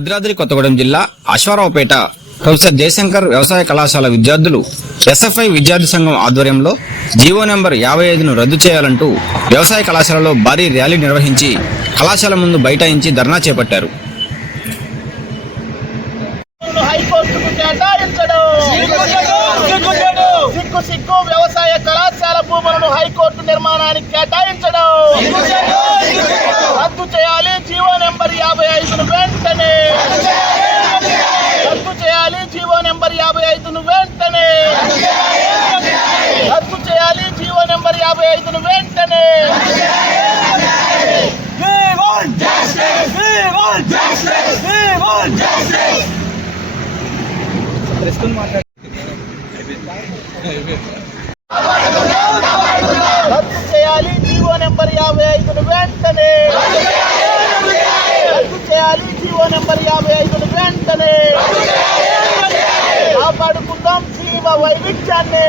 భద్రాద్రి కొత్తగూడెం జిల్లా అశ్వారావుపేట ప్రొఫెసర్ జయశంకర్ వ్యవసాయ కళాశాల విద్యార్థులు ఎస్ఎఫ్ఐ విద్యార్థి సంఘం ఆధ్వర్యంలో జీవో నెంబర్ 55ను రద్దు చేయాలంటూ వ్యవసాయ కళాశాలలో భారీ ర్యాలీ నిర్వహించి కళాశాల ముందు బైఠాయించి ధర్నా చేపట్టారు. వ్యవసాయ కళాశాల భూములను హైకోర్టు నిర్మాణానికి కేటాయించడం రద్దు చేయాలి. జీవో నెంబర్ 55ను వెంటనే రద్దు చేయాలి. జీవో నెంబర్ 55ను వెంటనే రద్దు చేయాలి. జీవో నెంబర్ 55ను వెంటనే రద్దు చేయాలి. జీవో నెంబర్ 55ను వెంటనే రద్దు చేయాలి. జీవో నెంబర్ 55ను వెంటనే కాపాడుకుందాం జీవ వైవిధ్యాన్ని.